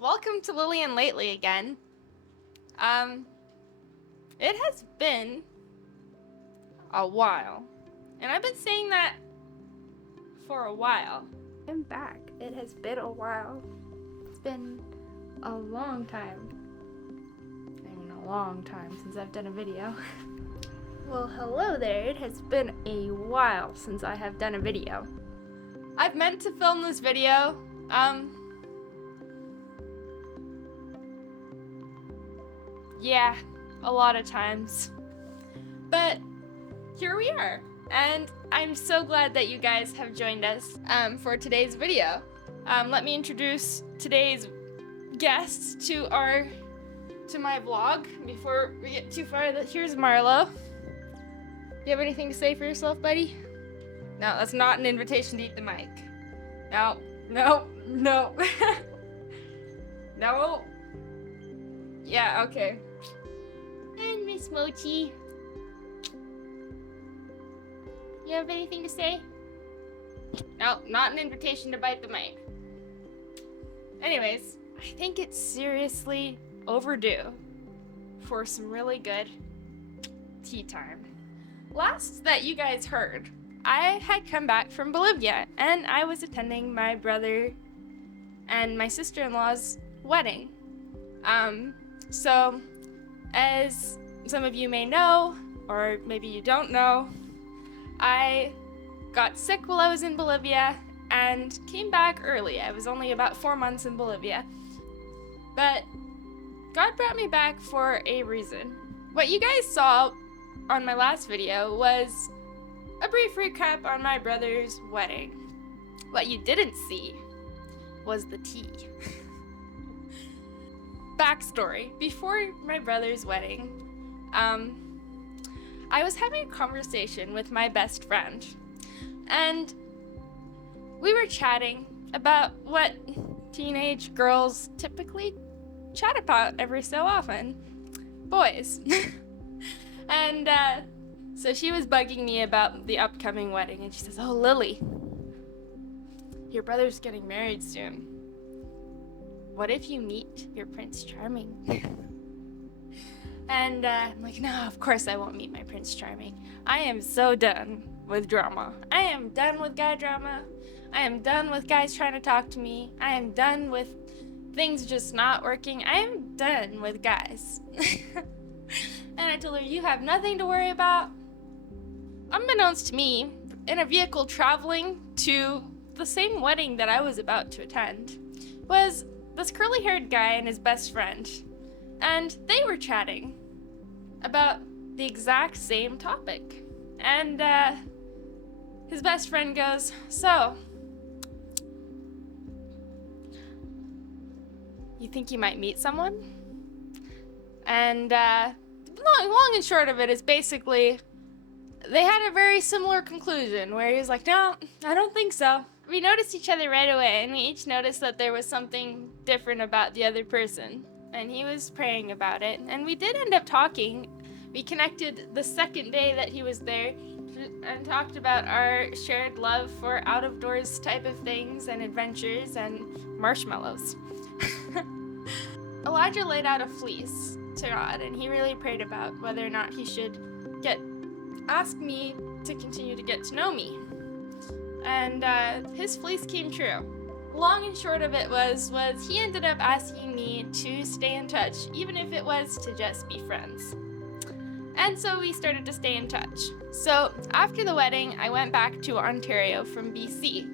Welcome to Lillian Lately again. It has been a while, and I've been saying that for a while. I'm back. It has been a while. It's been a long time. I mean, a long time since I've done a video. Well, hello there. It has been a while since I have done a video. I've meant to film this video, yeah, a lot of times. But here we are, and I'm so glad that you guys have joined us for today's video. Let me introduce today's guests to my vlog before we get too far. Here's Marlo. You have anything to say for yourself, buddy? No, that's not an invitation to eat the mic. No. No. Yeah, okay. And Miss Mochi. You have anything to say? No, not an invitation to bite the mic. Anyways, I think it's seriously overdue for some really good tea time. Last that you guys heard, I had come back from Bolivia and I was attending my brother and my sister-in-law's wedding. So as some of you may know, or maybe you don't know, I got sick while I was in Bolivia and came back early. I was only about 4 months in Bolivia. But God brought me back for a reason. What you guys saw on my last video was a brief recap on my brother's wedding. What you didn't see was the tea. Backstory. Before my brother's wedding, I was having a conversation with my best friend, and we were chatting about what teenage girls typically chat about every so often. Boys. And so she was bugging me about the upcoming wedding, and she says, "Oh, Lily, your brother's getting married soon. What if you meet your Prince Charming?" And I'm like, "No, of course I won't meet my Prince Charming. I am so done with drama. I am done with guy drama. I am done with guys trying to talk to me. I am done with things just not working. I am done with guys." And I told her, "You have nothing to worry about." Unbeknownst to me, in a vehicle traveling to the same wedding that I was about to attend, was this curly-haired guy and his best friend. And they were chatting about the exact same topic. And his best friend goes, "So, you think you might meet someone?" And long and short of it is basically they had a very similar conclusion where he was like, "No, I don't think so." We noticed each other right away, and we each noticed that there was something different about the other person. And he was praying about it, and we did end up talking. We connected the second day that he was there and talked about our shared love for out-of-doors type of things and adventures and marshmallows. Elijah laid out a fleece to God, and he really prayed about whether or not he should ask me to continue to get to know me. And his fleece came true. Long and short of it was he ended up asking me to stay in touch, even if it was to just be friends. And so we started to stay in touch. So after the wedding, I went back to Ontario from BC.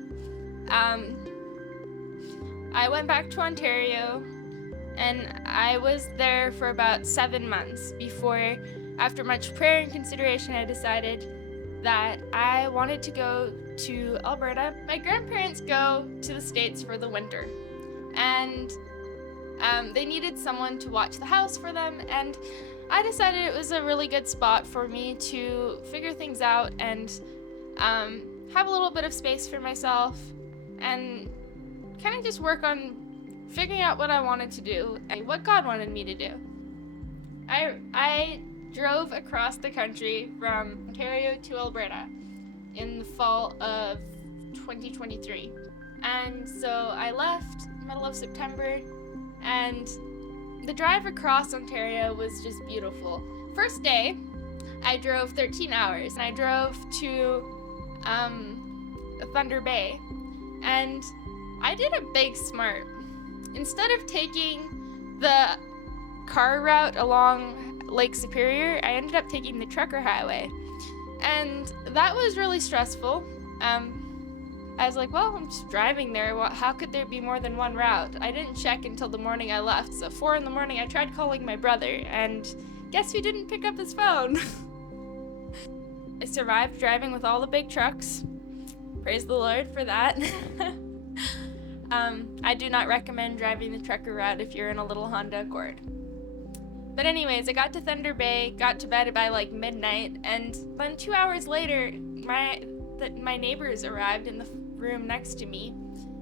I went back to Ontario, and I was there for about 7 months before, after much prayer and consideration, I decided that I wanted to go to Alberta. My grandparents go to the States for the winter, and they needed someone to watch the house for them, and I decided it was a really good spot for me to figure things out and have a little bit of space for myself and kind of just work on figuring out what I wanted to do and what God wanted me to do. I drove across the country from Ontario to Alberta in the fall of 2023. And so I left middle of September And the drive across Ontario was just beautiful. First day, I drove 13 hours, and I drove to Thunder Bay, and I did a big smart. Instead of taking the car route along Lake Superior, I ended up taking the trucker highway, and that was really stressful. I was like, well, I'm just driving there. How could there be more than one route? I didn't check until the morning I left. So 4 in the morning, I tried calling my brother, and guess who didn't pick up his phone? I survived driving with all the big trucks. Praise the Lord for that. I do not recommend driving the trucker route if you're in a little Honda Accord. But anyways, I got to Thunder Bay, got to bed by like midnight, and then 2 hours later, my neighbors arrived in the room next to me,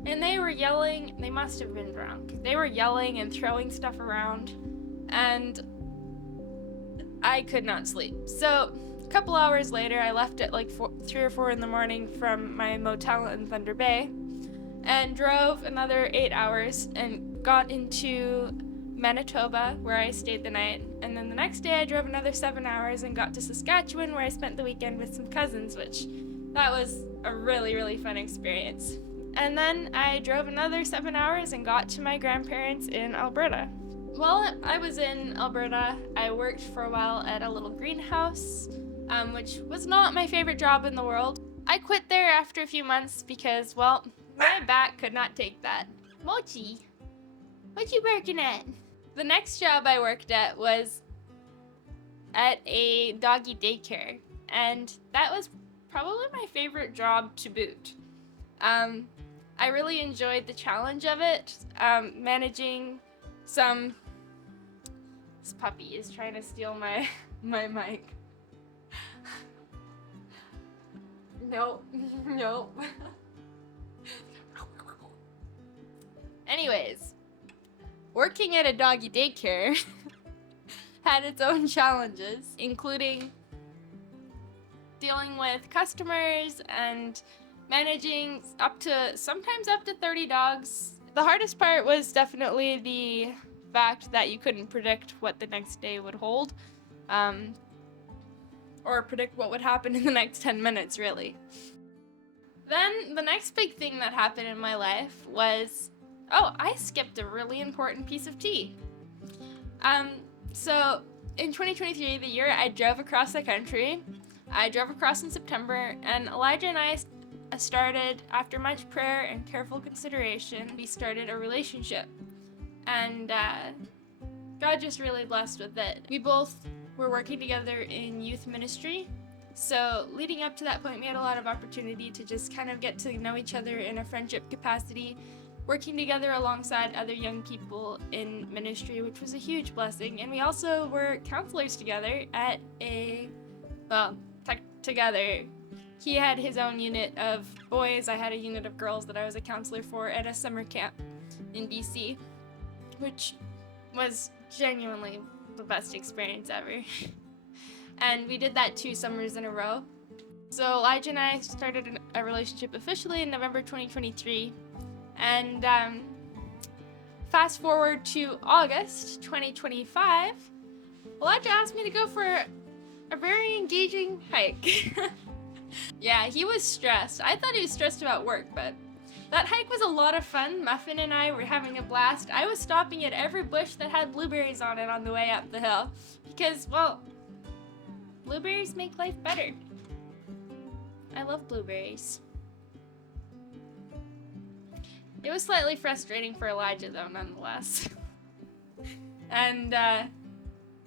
and they were yelling. They must have been drunk. They were yelling and throwing stuff around, and I could not sleep. So a couple hours later, I left at like 3 or 4 in the morning from my motel in Thunder Bay, and drove another 8 hours and got into Manitoba, where I stayed the night. And then the next day I drove another 7 hours and got to Saskatchewan, where I spent the weekend with some cousins, which that was a really, really fun experience. And then I drove another 7 hours and got to my grandparents in Alberta. While I was in Alberta, I worked for a while at a little greenhouse, which was not my favorite job in the world. I quit there after a few months because, well, my back could not take that. Mochi, what you working at? The next job I worked at was at a doggy daycare, and that was probably my favorite job to boot. I really enjoyed the challenge of it, managing some... This puppy is trying to steal my mic. Nope, nope. Anyways, working at a doggy daycare had its own challenges, including dealing with customers and managing sometimes up to 30 dogs. The hardest part was definitely the fact that you couldn't predict what the next day would hold, or predict what would happen in the next 10 minutes, really. Then the next big thing that happened in my life was, I skipped a really important piece of tea. So in 2023, the year I drove across the country, I drove across in September, and Elijah and I started, after much prayer and careful consideration, we started a relationship. And God just really blessed with it. We both were working together in youth ministry. So leading up to that point, we had a lot of opportunity to just kind of get to know each other in a friendship capacity, working together alongside other young people in ministry, which was a huge blessing. And we also were counselors together at together. He had his own unit of boys, I had a unit of girls that I was a counselor for at a summer camp in BC, which was genuinely the best experience ever. And we did that 2 summers in a row. So Elijah and I started a relationship officially in November 2023. And fast forward to August 2025, Elijah asked me to go for a very engaging hike. Yeah, he was stressed. I thought he was stressed about work, but that hike was a lot of fun. Muffin and I were having a blast. I was stopping at every bush that had blueberries on it on the way up the hill because, well, blueberries make life better. I love blueberries. It was slightly frustrating for Elijah, though, nonetheless. And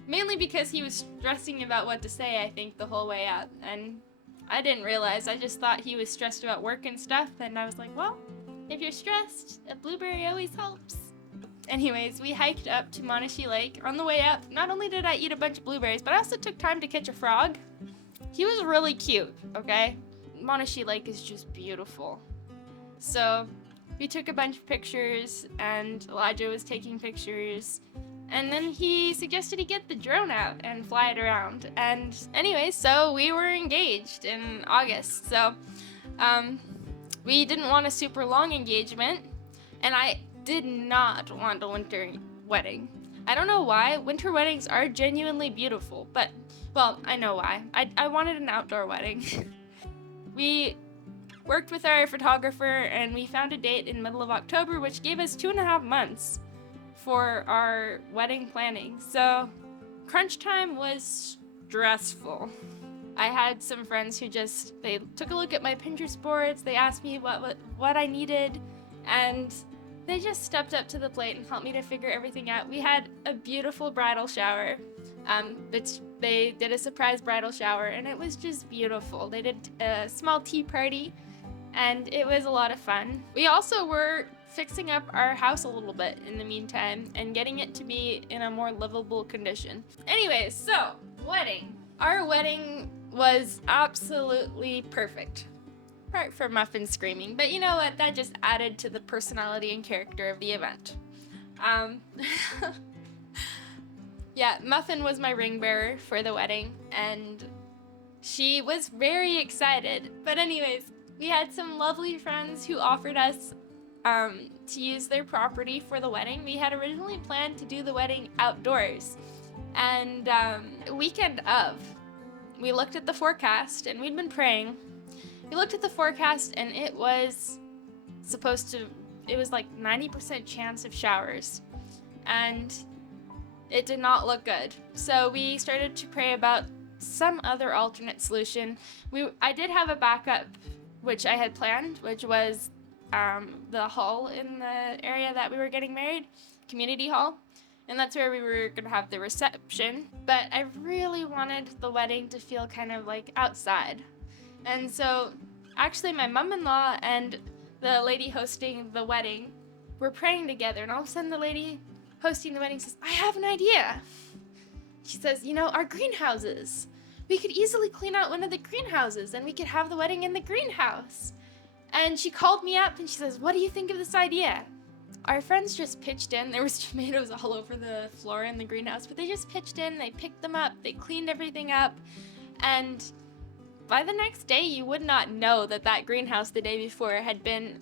mainly because he was stressing about what to say, I think, the whole way out. And I didn't realize. I just thought he was stressed about work and stuff. And I was like, well, if you're stressed, a blueberry always helps. Anyways, we hiked up to Monashee Lake. On the way up, not only did I eat a bunch of blueberries, but I also took time to catch a frog. He was really cute, okay? Monashee Lake is just beautiful. So we took a bunch of pictures, and Elijah was taking pictures, and then he suggested he get the drone out and fly it around. And anyway, so we were engaged in August. So we didn't want a super long engagement, and did not want a winter wedding. I don't know why. Winter weddings are genuinely beautiful, but, well, I know why. I wanted an outdoor wedding. We worked with our photographer and we found a date in the middle of October, which gave us 2.5 months for our wedding planning. So crunch time was stressful. I had some friends who they took a look at my Pinterest boards, they asked me what I needed, and they just stepped up to the plate and helped me to figure everything out. We had a beautiful bridal shower. They did a surprise bridal shower, and it was just beautiful. They did a small tea party, and it was a lot of fun. We also were fixing up our house a little bit in the meantime and getting it to be in a more livable condition. Anyways, so, wedding. Our wedding was absolutely perfect. Apart from Muffin screaming, but you know what? That just added to the personality and character of the event. Yeah, Muffin was my ring bearer for the wedding, and she was very excited. But anyways, we had some lovely friends who offered us to use their property for the wedding. We had originally planned to do the wedding outdoors, and weekend of, we looked at the forecast, and we'd been praying. We looked at the forecast, and it was like 90% chance of showers, and it did not look good. So we started to pray about some other alternate solution. I did have a backup, which I had planned, which was the hall in the area that we were getting married, community hall, and that's where we were gonna have the reception. But I really wanted the wedding to feel kind of like outside. And so actually my mom-in-law and the lady hosting the wedding were praying together, and all of a sudden the lady hosting the wedding says, I have an idea. She says, our greenhouses. We could easily clean out one of the greenhouses and we could have the wedding in the greenhouse. And she called me up and she says, what do you think of this idea? Our friends just pitched in. There was tomatoes all over the floor in the greenhouse, but they just pitched in, they picked them up, they cleaned everything up, and by the next day you would not know that greenhouse the day before had been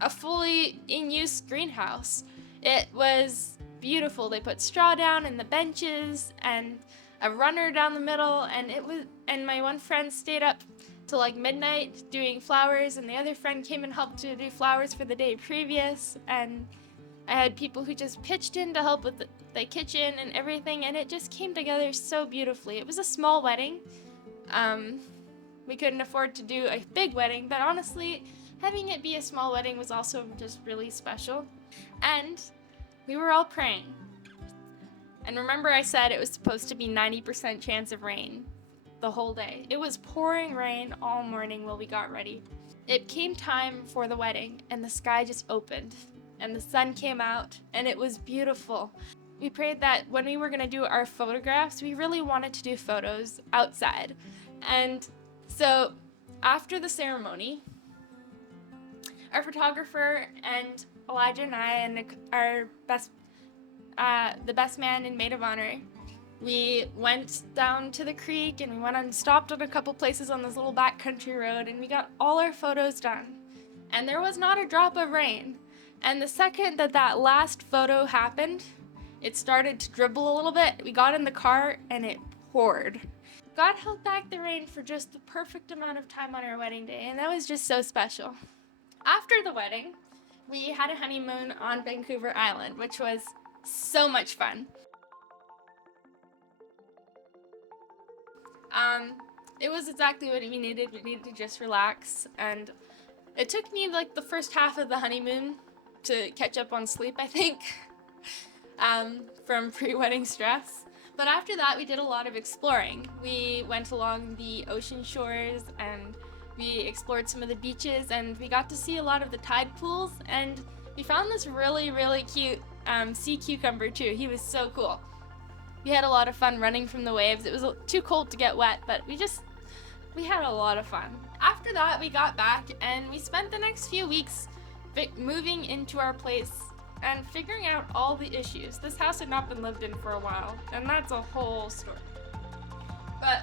a fully in use greenhouse. It was beautiful. They put straw down in the benches and a runner down the middle, and my one friend stayed up till like midnight doing flowers, and the other friend came and helped to do flowers for the day previous, and I had people who just pitched in to help with the kitchen and everything, and it just came together so beautifully. It was a small wedding. We couldn't afford to do a big wedding, but honestly, having it be a small wedding was also just really special. And we were all praying. And remember I said it was supposed to be 90% chance of rain the whole day. It was pouring rain all morning while we got ready. It came time for the wedding, and the sky just opened, and the sun came out, and it was beautiful. We prayed that when we were going to do our photographs, we really wanted to do photos outside. And so after the ceremony, our photographer and Elijah and I and our the best man and maid of honor, we went down to the creek and we went and stopped at a couple places on this little backcountry road, and we got all our photos done. And there was not a drop of rain. And the second that last photo happened, it started to dribble a little bit. We got in the car and it poured. God held back the rain for just the perfect amount of time on our wedding day, and that was just so special. After the wedding, we had a honeymoon on Vancouver Island, which was so much fun. It was exactly what we needed. We needed to just relax, and it took me like the first half of the honeymoon to catch up on sleep, I think, from pre-wedding stress. But after that, we did a lot of exploring. We went along the ocean shores and we explored some of the beaches, and we got to see a lot of the tide pools, and we found this really, really cute sea cucumber too. He was so cool. We had a lot of fun running from the waves. It was too cold to get wet, but we had a lot of fun. After that, we got back and we spent the next few weeks moving into our place and figuring out all the issues. This house had not been lived in for a while, and that's a whole story. But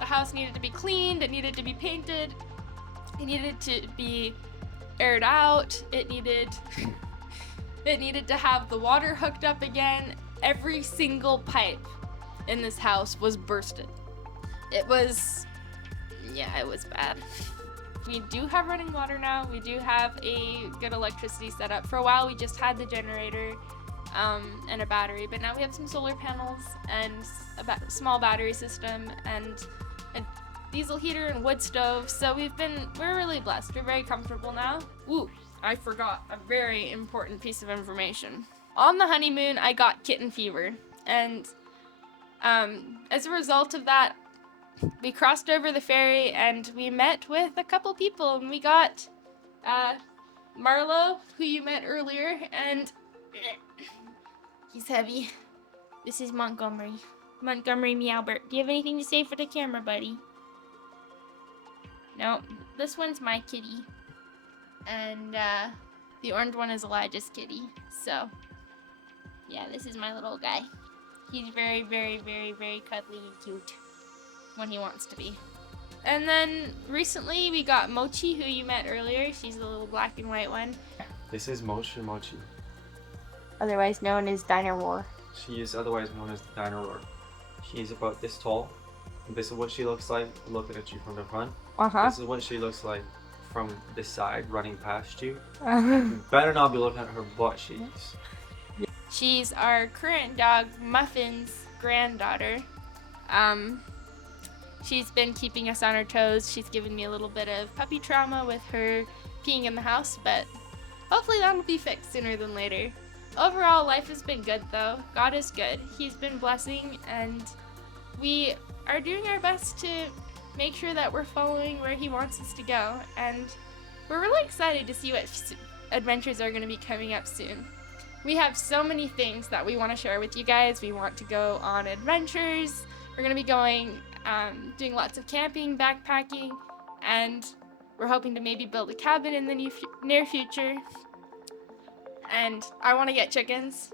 the house needed to be cleaned, it needed to be painted, it needed to be aired out. It needed to have the water hooked up again. Every single pipe in this house was bursted. It was bad. We do have running water now. We do have a good electricity setup. For a while, we just had the generator and a battery, but now we have some solar panels and a small battery system and a diesel heater and wood stove. So we're really blessed. We're very comfortable now. Ooh, I forgot a very important piece of information. On the honeymoon, I got kitten fever, and as a result of that, we crossed over the ferry and we met with a couple people, and we got Marlo, who you met earlier, and he's heavy. This is Montgomery Meowbert. Do you have anything to say for the camera, buddy? No, this one's my kitty, and the orange one is Elijah's kitty. So yeah, this is my little guy. He's very, very, very, very cuddly and cute when he wants to be. And then recently we got Mochi, who you met earlier. She's the little black and white one. This is Mochi, Otherwise known as Diner War. She is otherwise known as the dinosaur. She's about this tall. This is what she looks like looking at you from the front. This is what she looks like from the side running past you. You better not be looking at her butt cheeks. She's our current dog, Muffin's granddaughter. She's been keeping us on our toes. She's given me a little bit of puppy trauma with her peeing in the house, but hopefully that'll be fixed sooner than later. Overall, life has been good though. God is good. He's been blessing, and we are doing our best to make sure that we're following where He wants us to go, and we're really excited to see what adventures are going to be coming up soon. We have so many things that we want to share with you guys. We want to go on adventures. We're going to be going, doing lots of camping, backpacking, and we're hoping to maybe build a cabin in the near future. And I want to get chickens.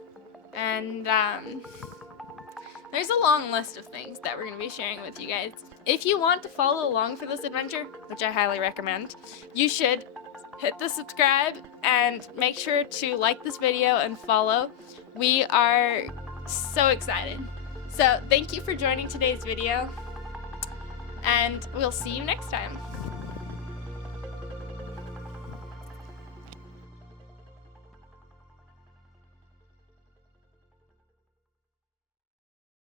And there's a long list of things that we're going to be sharing with you guys. If you want to follow along for this adventure, which I highly recommend, you should hit the subscribe and make sure to like this video and follow. We are so excited. So thank you for joining today's video, and we'll see you next time.